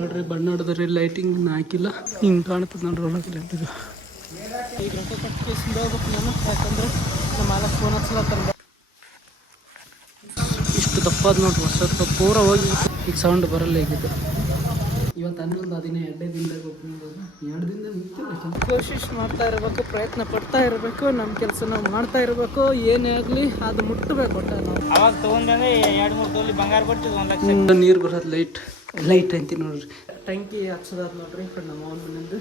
ನೋಡ್ರಿ ಬಣ್ಣ ಹೊಡೆದ್ರಿ ಲೈಟಿಂಗ್ ಹಾಕಿಲ್ಲ ಹಿಂಗೆ ಕಾಣ್ತದೆ ನೋಡ್ರಿ ಒಳಗೆ ಈಗ ರೊಕ್ಕ ಕಟ್ಟಿಸಿಂದ ಹೋಗ್ಬೇಕು ನಾನು, ಯಾಕಂದ್ರೆ ನಮ್ಮ ಮಾಲಕ್ ಫೋನ್ ಹಚ್ಚಲತ್ತಾರ. ಇಷ್ಟು ದಪ್ಪಾದ ನೋಡ್ರಿ ವರ್ಷ ಪೂರ ಹೋಗಿ ಈಗ ಸೌಂಡ್ ಬರಲ್ಲ ಈಗಿದ್ದು. ಇವತ್ತು 11 ದಿನ 2 ದಿನದಾಗ ಓಪನಿಂಗ್, 2 ದಿನದಾಗ ಮುಗಿತಿಲ್ಲ. ಕೋಶಿಶ್ ಮಾಡ್ತಾ ಇರಬೇಕು, ಪ್ರಯತ್ನ ಪಡ್ತಾ ಇರಬೇಕು, ನಮ್ಮ ಕೆಲಸ ನಾವು ಮಾಡ್ತಾ ಇರಬೇಕು. ಏನೇ ಆಗಲಿ ಅದು ಮುಟ್ಟಬೇಕು. ಒಟ್ಟ ನಾವು ಅವಾಗ ತೊಗೊಂಡ್ರೆ 2-3 ತೊಲಿ ಬಂಗಾರ ಕೊಟ್ಟು 1 ಲಕ್ಷ ನೀರು ಬರೋದು ಲೈಟ್ ಅಂತಿ ನೋಡ್ರಿ. ಟ್ಯಾಂಕಿ ಹಚ್ಚೋದಾದ ನೋಡ್ರಿ ಈ ಕಡೆ ನಮ್ಮ ಅವನ ಮನೆಯಿಂದ.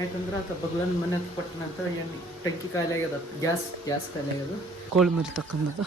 ಯಾಕಂದ್ರೆ ಆತ ಬಗ್ಲನ್ ಮನೆ ಪಟ್ಟಣ ಅಂತ ಎಣ್ಣೆ ಟ್ಯಾಂಕಿ ಖಾಲಿ ಆಗ್ಯದ, ಗ್ಯಾಸ್ ಖಾಲಿ ಆಗ್ಯದ. ಕೋಳಿ ಮರಿ ತಕ್ಕಂದದ.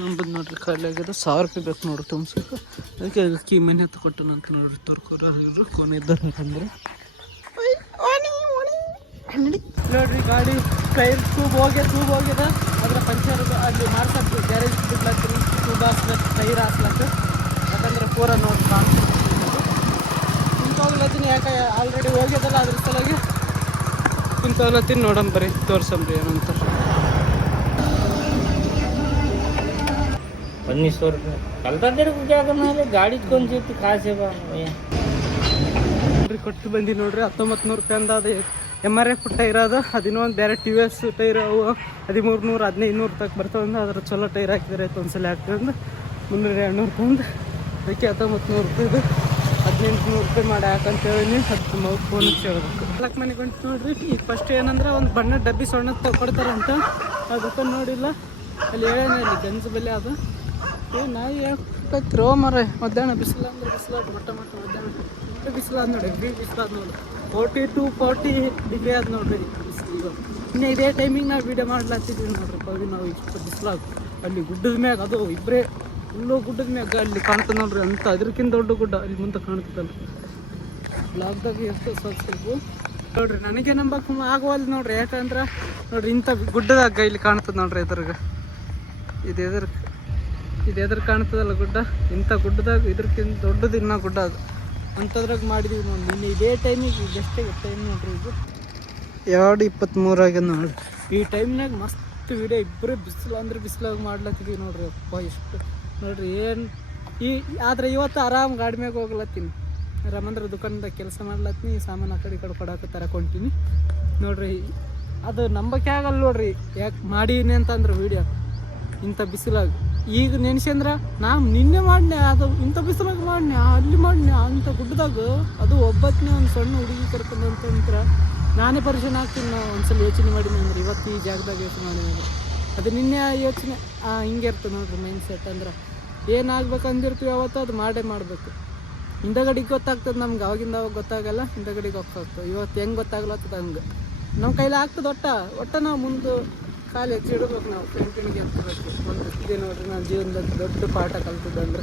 ನಂಬದು ನೋಡ್ರಿ ಖಾಲಿ ಆಗ್ಯದ. 1000 ರೂಪಾಯಿ ಬೇಕು ನೋಡ್ರಿ ತುಂಬ್ಸಕ್ಕೆ. ಅದಕ್ಕೆ ಅಕ್ಕಿ ಮನೆ ಹತ್ತು ಕೊಟ್ಟನ ಅಂತ ನೋಡ್ರಿ. ತರ್ಕೋರು ಕೊನೆ ಇದ್ದಾರೆ ಅಂದ್ರೆ ನೋಡ್ರಿ ಗಾಡಿ ಟೈರ್ ಟ್ಯೂಬ್ ಹೋಗ್ಯದ. ಅದ್ರ ಪಂಚರ್ ಅಲ್ಲಿ ಮಾಡ್ಸಕ್ಕೆ ಗ್ಯಾರೇಜ್ ಬಿಡ್ಲತ್ತೀನಿ, ಟ್ಯೂಬ್ ಹಾಸ್ಲಕ್ಕೆ, ಟೈರ್ ಹಾಸ್ಲಕ್ಕೆ. ಯಾಕಂದ್ರೆ ಪೂರ ನೋಡಿ ಕುಂತೋಗ್ಲತ್ತೀನಿ. ಯಾಕೆ ಆಲ್ರೆಡಿ ಹೋಗ್ಯದಲ್ಲ, ಅದ್ರ ಸಲುವಾಗಿ ಕುಂತೋಗ್ಲತ್ತೀನಿ. ನೋಡಮ್ ಬರ್ರಿ, ತೋರ್ಸಂಬ್ರಿ ಏನಂತ. 1900 रुपये ಕಲ್ತಂದ್ರೆ क्या करना है गाड़ी कौन सी खास है ನೋಡ್ರಿ ಕೊಟ್ಟು ಬಂದಿ ನೋಡ್ರಿ. 1900 ರೂಪಾಯಿ ಅಂದ. ಅದು MRF ಟೈರ್ ಅದ. ಅದಿನ್ನೊಂದು ಬೇರೆ TVS ಟೈರ್ ಅವು 1300 1500 ತಕ್ಕ ಬರ್ತಾವಂದ. ಅದ್ರ ಚಲೋ ಟೈರ್ ಹಾಕಿದ್ರೆ ಆಯ್ತು ಒಂದ್ಸಲ ಹಾಕ್ತಂದು 300-200 ರೂಪಾಯಿಂದ. ಅದಕ್ಕೆ 1900 ರೂಪಾಯಿದು 1800 ರೂಪಾಯಿ ಮಾಡಿ ಹಾಕಂತ ಹೇಳಿ ಅದು ಫೋನ್ ಹಚ್ಚಿ ಹೇಳ್ಬೇಕು. ನಾಲ್ಕು ಮನೆಗೆ ಹೊಂಟು ನೋಡ್ರಿ. ಈಗ ಫಸ್ಟ್ ಏನಂದ್ರೆ ಒಂದು ಬಣ್ಣದ ಡಬ್ಬಿ ಸಣ್ಣ ಕೊಡ್ತಾರಂತ. ಅದಕ್ಕೆ ನೋಡಿಲ್ಲ ಅಲ್ಲಿ ಹೇಳೇನ ಇಲ್ಲಿ ಗಂಜು ಬೆಲೆ ಅದು. ನಾಯಿ ಹೇಳ್ಕೈತ್ರಿ ಓ ಮರ. ಮಧ್ಯಾಹ್ನ ಬಿಸಿಲ ಅಂದ್ರೆ ಬಿಸಿಲಾದ ಮಧ್ಯಾಹ್ನ ಬಿಸಿಲಾದ ನೋಡಿ. ಬಿಸಿಲಾದ ನೋಡಿ 42-40 ಡಿಗ್ರಿ ಆದ ನೋಡ್ರಿ ಬಿಸಿಲು. ಇನ್ನು ಇದೇ ಟೈಮಿಗೆ ನಾವು ವೀಡಿಯೋ ಮಾಡ್ಲಾತಿದ್ವಿ ನೋಡ್ರಿ. ಹೋಗಿ ನಾವು ಇಷ್ಟು ಬಿಸಿಲಾಗ ಅಲ್ಲಿ ಗುಡ್ಡದ ಮ್ಯಾಗ, ಅದು ಇಬ್ಬರೇ ಫುಲ್ಲು ಗುಡ್ಡದ ಮ್ಯಾಗ ಅಲ್ಲಿ ಕಾಣ್ತದೆ ನೋಡ್ರಿ. ಅಂತ ಅದಕ್ಕಿಂತ ದೊಡ್ಡ ಗುಡ್ಡ ಅಲ್ಲಿ ಮುಂದೆ ಕಾಣ್ತದಲ್ಲ. ಬ್ಲಾಗ್ದಾಗ ಇರ್ತದೆ ಸ್ವಲ್ಪ ನೋಡ್ರಿ. ನನಗೆ ನಂಬಕ್ಕೆ ಆಗುವಲ್ಲ ನೋಡ್ರಿ. ಯಾಕಂದ್ರೆ ನೋಡ್ರಿ ಇಂಥ ಗುಡ್ಡದಾಗ ಇಲ್ಲಿ ಕಾಣ್ತದೆ ನೋಡ್ರಿ. ಎದುರ್ಗ ಇದು ಎದುರು ಕಾಣ್ತದಲ್ಲ ಗುಡ್ಡ. ಇಂಥ ಗುಡ್ಡದಾಗ ಇದ್ರಕ್ಕಿಂತ ದೊಡ್ಡದು ಇನ್ನೂ ಗುಡ್ಡ ಅದು. ಅಂಥದ್ರಾಗ ಮಾಡಿದೀವಿ ನೋಡಿ. ನಿನ್ನೆ ಇದೇ ಟೈಮಿಗೆ ಇದಷ್ಟೇ ಟೈಮ್ ನೋಡ್ರಿ. ಇದು 2:23 ಆಗ್ಯದ ನೋಡ್ರಿ. ಈ ಟೈಮ್ನಾಗ ಮಸ್ತ್ ವಿಡಿಯೋ. ಇಬ್ಬರೇ ಬಿಸಿಲು ಅಂದ್ರೆ ಬಿಸಿಲಾಗ ಮಾಡ್ಲತ್ತಿದ್ದೀವಿ ನೋಡ್ರಿ. ಅಪ್ಪ ಎಷ್ಟು ನೋಡ್ರಿ ಏನು ಆದರೆ ಇವತ್ತು ಆರಾಮ್ ಗಾಡಿ ಮ್ಯಾಗ ಹೋಗ್ಲತ್ತೀನಿ. ಆರಾಮಂದ್ರೆ ದುಕಾನ್ದಾಗ ಕೆಲಸ ಮಾಡ್ಲತ್ತೀನಿ. ಸಾಮಾನು ಆ ಕಡೆ ಈ ಕಡೆ ಕೊಡಕ್ಕೆ ತರಕೊಂತೀನಿ ನೋಡ್ರಿ. ಅದು ನಂಬಕ್ಕೆ ಆಗಲ್ಲ ನೋಡ್ರಿ. ಯಾಕೆ ಮಾಡೀನಿ ಅಂತಂದ್ರೆ ವೀಡಿಯೋ ಇಂಥ ಬಿಸಿಲಾಗ. ಈಗ ನೆನ್ಸಂದ್ರೆ ನಾನು ನಿನ್ನೆ ಮಾಡಿದೆ, ಅದು ಇಂಥ ಬಿಸಿಲಾಗ ಮಾಡಿದೆ, ಅಲ್ಲಿ ಮಾಡಿದೆ ಅಂಥ ಗುಡ್ಡದಾಗ. ಅದು ಒಬ್ಬತ್ತನೇ ಒಂದು ಸಣ್ಣ ಹುಡುಗಿ ಕರ್ಕೊಂಡು ಅಂತಂದ್ರೆ ನಾನೇ ಪರಿಶೀಲನೆ ಆಗ್ತೀನಿ. ನಾವು ಒಂದ್ಸಲ ಯೋಚನೆ ಮಾಡೀನಿ ಅಂದ್ರೆ ಇವತ್ತು ಈ ಜಾಗದಾಗ ಯೋಚನೆ ಮಾಡಿದ್ರೆ ಅದು ನಿನ್ನೆ ಯೋಚನೆ ಹಿಂಗೆ ಇರ್ತದೆ ನೋಡ್ರಿ. ಮೈಂಡ್ ಸೆಟ್ ಅಂದ್ರೆ ಏನಾಗ್ಬೇಕಂದಿರ್ತೀವಿ ಅವತ್ತು ಅದು ಮಾಡಬೇಕು. ಹಿಂದಗಡೆಗೆ ಗೊತ್ತಾಗ್ತದೆ ನಮ್ಗೆ. ಅವಾಗಿಂದ ಅವಾಗ ಗೊತ್ತಾಗಲ್ಲ, ಹಿಂದಗಡೆಗೆ ಹೋಗ್ತಾಗ್ತದೆ. ಇವತ್ತು ಹೆಂಗೆ ಗೊತ್ತಾಗ್ಲತ್ತದ ಹಂಗೆ ನಮ್ಮ ಕೈಲಿ ಆಗ್ತದೆ. ಒಟ್ಟ ನಾವು ಮುಂದೆ ಕಾಲು ಹೆಚ್ಚಿ ಇಡಬೇಕು. ನಾವು ಫ್ರೆಂಟಿನಿಗೆ ಎತ್ತಬೇಕು. ಒಂದು ಇದೆ ನೋಡ್ರಿ. ನಾನು ಜೀವನದಲ್ಲಿ ದೊಡ್ಡ ಪಾಠ ಕಲ್ತದಂದ್ರೆ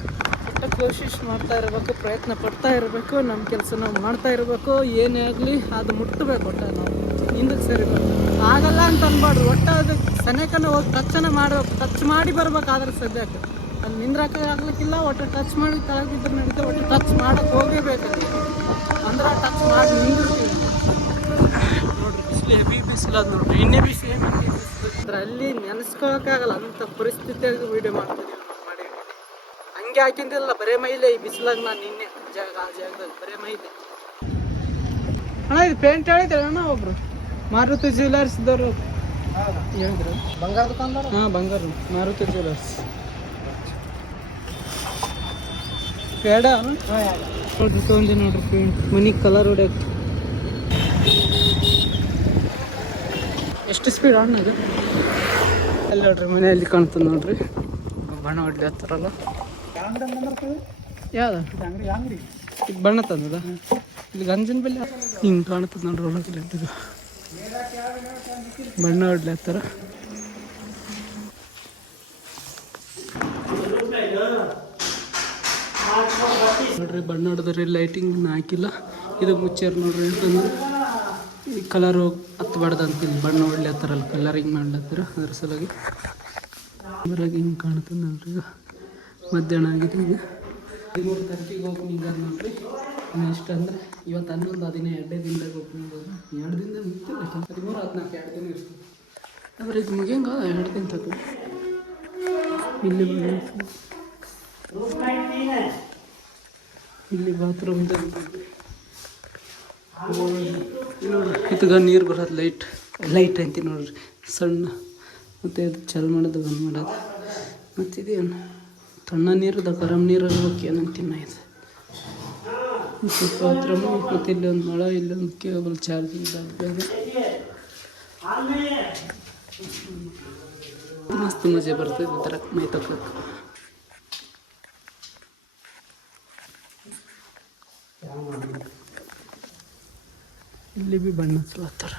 ಒಟ್ಟ ಕೋಶಿಶ್ ಮಾಡ್ತಾ ಇರಬೇಕು, ಪ್ರಯತ್ನ ಪಡ್ತಾ ಇರಬೇಕು, ನಮ್ಮ ಕೆಲಸ ನಾವು ಮಾಡ್ತಾ ಇರಬೇಕು. ಏನೇ ಆಗಲಿ ಅದು ಮುಟ್ಟಬೇಕು. ಒಟ್ಟ ನಾವು ಹಿಂದಕ್ಕೆ ಸರಿಬೇಕು. ಆಗಲ್ಲ ಅಂತ ಅನ್ಬಾರ್ದು. ಒಟ್ಟ ಅದು ಸನೇಕನ ಹೋಗಿ ಟಚ್ಚನ್ನು ಮಾಡಬೇಕು. ಟಚ್ ಮಾಡಿ ಬರ್ಬೇಕು. ಆದ್ರೆ ಸದ್ಯಕ್ಕೆ ಅಲ್ಲಿ ನಿಂದ್ರಕ್ಕೆ ಆಗ್ಲಿಕ್ಕಿಲ್ಲ. ಒಟ್ಟು ಟಚ್ ಮಾಡಿ ತಳಗಿದ್ರೆ ನಡೀತೆ. ಒಟ್ಟು ಟಚ್ ಮಾಡೋಕ್ಕೆ ಹೋಗೇಬೇಕು. ಅಂದ್ರೆ ಟಚ್ ಮಾಡಿ ನಿಂದಿರ್ತೀವಿ ನೋಡ್ರಿ. ಬಿಸಿಲು ಹೆವಿ ಬಿಸಿಲಾದ ನೋಡ್ರಿ. ಇನ್ನೇ ಬಿಸಿ ಅಂದ್ರೆ ಅಲ್ಲಿ ನೆನೆಸ್ಕೊಳಕ್ಕಾಗಲ್ಲ ಅಂಥ ಪರಿಸ್ಥಿತಿಯಾಗಿ ವೀಡಿಯೋ ಮಾಡ್ತೀನಿ ಮಾಡಿ. ಹಂಗೆ ಹಾಕಿಂದಿಲ್ಲ ಬರೇ ಮೈಲೆ. ಈ ಬಿಸಿಲಾಗ ನಾನು ನಿನ್ನೆ ಆ ಜಾಗದಾಗ ಬರೇ ಮೈಲೆ. ಅಣ್ಣ ಇದು ಪೇಂಟ್ ಹೇಳಿದ್ರೆ ಅಣ್ಣ ಒಬ್ರು ಮಾರುತಿ ಜ್ಯುವೆಲರ್ಸ್ದವರು ಹೇಳಿದ್ರು. ಬಂಗಾರ ದುಕಾನ್ದಾರ? ಹಾಂ ಬಂಗಾರ ಮಾರುತಿ ಜ್ಯುವೆಲರ್ಸ್. ಬೇಡ ನೋಡ್ರಿ ತೊಗೊಂಡಿ ನೋಡ್ರಿ ಪೇಂಟ್. ಮನಿಗೆ ಕಲರ್ ಹೊಡ್ಯಾಕ ಎಷ್ಟು ಸ್ಪೀಡ್ ಅಣ್ಣ ಇದು. ಅಲ್ಲಿ ನೋಡ್ರಿ ಮನೆಯಲ್ಲಿ ಕಾಣ್ತದೆ ನೋಡ್ರಿ. ಬಣ್ಣ ಹೊಡ್ಲಿ ಹತ್ತಾರಲ್ಲ. ಯಾವ್ದು ಇದು ಬಣ್ಣ ತಂದದ. ಇಲ್ಲಿ ಗಂಜನ ಬೆಲೆ ಹಿಂಗೆ ಕಾಣ್ತದೆ ನೋಡ್ರಿ. ಒಳಗಡೆ ಇದು ಬಣ್ಣ ಹೊಡ್ಲಿ ಹತ್ತಾರ. ನೋಡ್ರಿ ಬಣ್ಣ ಹೊಡೆದ್ರಿ ಲೈಟಿಂಗ್ ಹಾಕಿಲ್ಲ. ಇದು ಮುಚ್ಚಾರ ನೋಡ್ರಿ. ಅಂತಂದ್ರೆ ಈ ಕಲರು ಹತ್ತಬಾರ್ದು ಅಂತ ಇಲ್ಲಿ ಬಣ್ಣ ಹೊಡ್ಲಿ ಹತ್ತಾರಲ್ಲ, ಕಲರಿಂಗ್ ಮಾಡ್ಲತ್ತಾರ. ಅದ್ರ ಸಲುವಾಗಿ ಹೊರಗೆ ಹಿಂಗೆ ಕಾಣ್ತದೆ ನೋಡ್ರಿ. ಈಗ ಮಧ್ಯಾಹ್ನ ಆಗಿದೆ. ಈಗ 13 ತಾರೀಕಿಗೆ ಓಪನಿಂಗ್ ಅದು ನೋಡ್ರಿ. ನೆಕ್ಸ್ಟ್ ಅಂದರೆ ಇವತ್ತು 11 ದಿನ 2 ದಿನದಾಗ ಓಪನಿಂಗ್ ಅದು. 2 ದಿನದಾಗ ಮುಗ್ತಿಲ್ಲ, 13 14 2 ದಿನ ಇರ್ತದೆ. ಆದರೆ ಇದು ಮುಗಿಯಂಗ 2 ದಿನ ತಗೋ. ಇಲ್ಲಿ ಬಾತ್ರೂಮ್ ಇದಗ ನೀರು ಬರೋದು ಲೈಟ್ ಅಂತೀವಿ ನೋಡ್ರಿ, ಸಣ್ಣ. ಮತ್ತು ಇದು ಚಾಲು ಮಾಡೋದು ಬಂದ್ ಮಾಡೋದು. ಮತ್ತು ಇದೇನು ತಣ್ಣ ನೀರದ ಗರಂ ನೀರು ಇರ್ಬೇಕು ಏನಂತೀನ ಇದು. ಮತ್ತು ಬಾತ್ರೂಮು. ಮತ್ತು ಇಲ್ಲೊಂದು ಮಳ, ಇಲ್ಲೊಂದು ಕೇಬಲ್ ಚಾರ್ಜಿಂಗ್ ಬೇರೆ. ಮಸ್ತ್ ಮಜಾ ಬರ್ತದೆ ಈ ಥರ ಮೈ ತಗೊಳಕ್ಕೆ. ಇಲ್ಲಿ ಬಿ ಬಣ್ಣ ಹಚ್ಲತ್ತಾರ.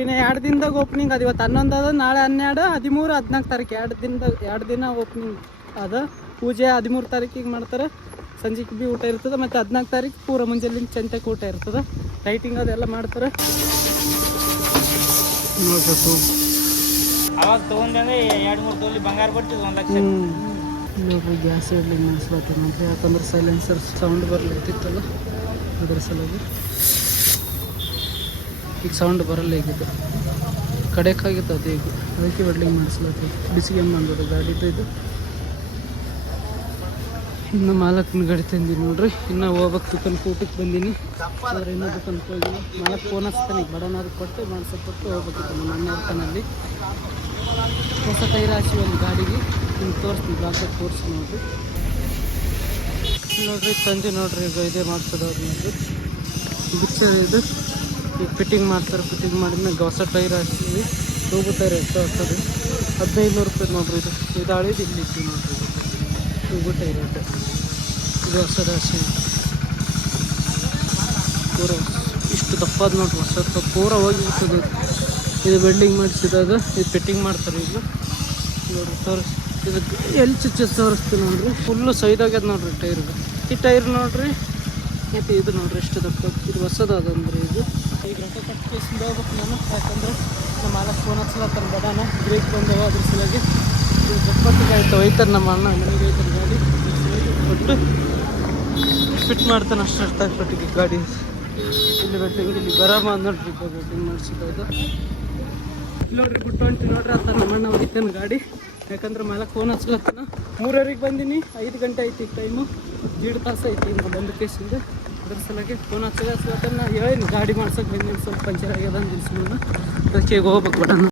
ಇನ್ನು 2 ದಿನದಾಗ ಓಪನಿಂಗ್ ಅದು. ಇವತ್ತು 11 ಅದ, ನಾಳೆ 12, 13, 14 ತಾರೀಕು 2 ದಿನ ಓಪನಿಂಗ್ ಅದ. ಪೂಜೆ 13 ತಾರೀಕಿಗೆ ಮಾಡ್ತಾರೆ. ಸಂಜೆಗೆ ಬಿ ಊಟ ಇರ್ತದೆ. ಮತ್ತು 14 ತಾರೀಕು ಪೂರ ಮುಂಜಾನೆ ಚಂತಕ್ಕೆ ಊಟ ಇರ್ತದೆ. ಲೈಟಿಂಗ್ ಅದೆಲ್ಲ ಮಾಡ್ತಾರೆ ನೋಡ್ಬೇಕು. ಅವಾಗ ತೊಗೊಂಡ್ರೆ 2-3 ತೊಲಿ ಬಂಗಾರ ಕೊಟ್ಟು 1 ಲಕ್ಷ. ನೋಡ್ರಿ ಗ್ಯಾಸ್ ಇರಲಿ ನೆನೆಸ್ಲತ್ತೀವಿ ನೋಡ್ರಿ. ಯಾಕಂದ್ರೆ ಸೈಲೆನ್ಸರ್ ಸೌಂಡ್ ಬರ್ಲಿತ್ತಿತ್ತಲ್ಲ, ಅದ್ರ ಸಲುವಾಗಿ ಈಗ ಸೌಂಡ್ ಬರಲ್ಲ. ಈಗಿದ್ದು ಕಡೆಕಾಗಿತ್ತು ಅದು. ಈಗ ಅದಕ್ಕೆ ವೆಲ್ಡಿಂಗ್ ಮಾಡಿಸ್ಲತ್ತೀವಿ. ಬಿಸಿಗೆ ಮಾಡೋದು ಗಾಡಿದು ಇದು. ಇನ್ನು ಮಾಲಕ್ನ ಗಾಡಿ ತಂದೀನಿ ನೋಡ್ರಿ. ಇನ್ನೂ ಹೋಗ್ಬೇಕು. ದುಕಾನ್ಗೆ ಊಟಕ್ಕೆ ಬಂದೀನಿ. ಆದರೆ ಇನ್ನೂ ದುಕಾನ್ಗೆ ಹೋಗಿನಿ. ಮಾಲಕ್ ಫೋನ್ ಹಚ್ತಾನೆ. ಈಗ ಬಡನಾದ್ರು ಕೊಟ್ಟು ಮಾಡಿಸೋಕೊಟ್ಟು ಹೋಗ್ಬೇಕಿತ್ತು ನಮ್ಮ ಅಣ್ಣವ್ರತನಲ್ಲಿ. ಹೊಸ ಟೈರ್ ಹಾಕಿ ಒಂದು ಗಾಡಿಗೆ ಹಿಂಗೆ ತೋರಿಸ್ತೀವಿ. ಬ್ಲಾಕ್ ತೋರಿಸಿ ನೋಡ್ರಿ. ತಂದೆ ನೋಡ್ರಿ. ಈಗ ಇದೇ ಮಾಡ್ಸೋದು ಅವ್ರು ನೋಡ್ರಿ. ಬಿಚ್ಚರ್ ಇದು ಈಗ ಫಿಟ್ಟಿಂಗ್ ಮಾಡ್ತಾರೆ. ಫಿಟ್ಟಿಂಗ್ ಮಾಡಿದ್ಮೇಲೆ ಹೊಸ ಟೈರ್ ಹಾಕ್ತೀವಿ. ತೂಗು ಟೈರ್ ಎಷ್ಟು ಆಗ್ತದೆ 1500 ರೂಪಾಯಿ ನೋಡ್ರಿ. ಇದು ಹಳಿದು ಇಲ್ಲಿ ಇದ್ದೀವಿ ನೋಡ್ರಿ. ತೂಗು ಟೈರ್ ಇದು ಹೊಸದ ಹಾಕಿ ಪೂರ ಇಷ್ಟು ದಪ್ಪದ ನೋಡ್ರಿ. ಹೊಸ ಪೂರ ಹೋಗಿಬಿಡ್ತದೆ. ಇದು ವೆಲ್ಡಿಂಗ್ ಮಾಡಿಸಿದಾಗ ಇದು ಫಿಟ್ಟಿಂಗ್ ಮಾಡ್ತಾರೆ. ಈಗ ನೋಡ್ರಿ ತೋರಿಸಿ. ಇದು ಎಲ್ಲಿ ಚುಚ್ಚ ತೋರಿಸ್ತೀವಿ ನೋಡ್ರಿ. ಫುಲ್ಲು ಸೈದಾಗ್ಯದ ನೋಡ್ರಿ ಟೈರ್ಗೆ. ಈ ಟೈರ್ ನೋಡ್ರಿ. ಮತ್ತು ಇದು ನೋಡ್ರಿ ಎಷ್ಟು ದಪ್ಪ. ಇದು ಹೊಸದಾದಂದ್ರೆ ಇದು. ಈಗ ರೊಕ್ಕ ಕಟ್ಟು ಕೇಸಿಂದ ಹೋಗ್ಬೇಕು ನಾನು. ಯಾಕಂದ್ರೆ ನಮ್ಮ ಮಾಲಕ್ ಫೋನ್ ಹಚ್ಲತ್ತಾನ ಬಡಾನ. ಬ್ರೇಕ್ ಬಂದವ ಅದ್ರ ಸಲುವಾಗಿ ಇದು ದಪ್ಪಟ್ಟಿಗೆ ಆಯ್ತು. ಒಯ್ತಾರೆ ನಮ್ಮ ಅಣ್ಣ ಮನೆಗೆ ಒಯ್ತಾರೆ ಗಾಡಿ. ಕೊಟ್ಟು ಫಿಟ್ ಮಾಡ್ತಾನೆ ಅಷ್ಟು ಪಟ್ಟಿಗೆ ಗಾಡಿ. ಇಲ್ಲಿ ಬೆಟ್ಟಿಂಗ್ ಇಲ್ಲಿ ಬರಾಮ ನೋಡ್ರಿ. ಬೆಟ್ಟಿಂಗ್ ಮಾಡಿಸಿದ್ದು ನೋಡ್ರಿ. ಬಿಟ್ಟು ಹೊಂಟಿ ನೋಡ್ರಿ. ಅಂತ ನಮ್ಮ ಅಣ್ಣ ಒಯ್ತಾನೆ ಗಾಡಿ. ಯಾಕಂದ್ರೆ ಮಾಲಕ್ ಫೋನ್ ಹಚ್ಲತ್ತಾನ. 3:00ಗೆ ಬಂದೀನಿ. 5 ಗಂಟೆ ಐತಿ ಈಗ ಟೈಮು. 1.5 ತಾಸು ಐತಿ ಈಗ ಬಂದ ಕೇಸಿಂದ. ಅದ್ರ ಸಲುವಾಗಿ ಫೋನ್ ಹಚ್ಚಲತ್ತಾನ. ಹೇಳೀನಿ ಗಾಡಿ ಮಾಡ್ಸೋಕೆ ಬಂದೀನಿ. ಸ್ವಲ್ಪ ಪಂಚರ್ ಆಗ್ಯದ ನಿಲ್ಸಿ. ಅದಕ್ಕೆ ಈಗ ಹೋಗ್ಬೇಕು ಬಡ.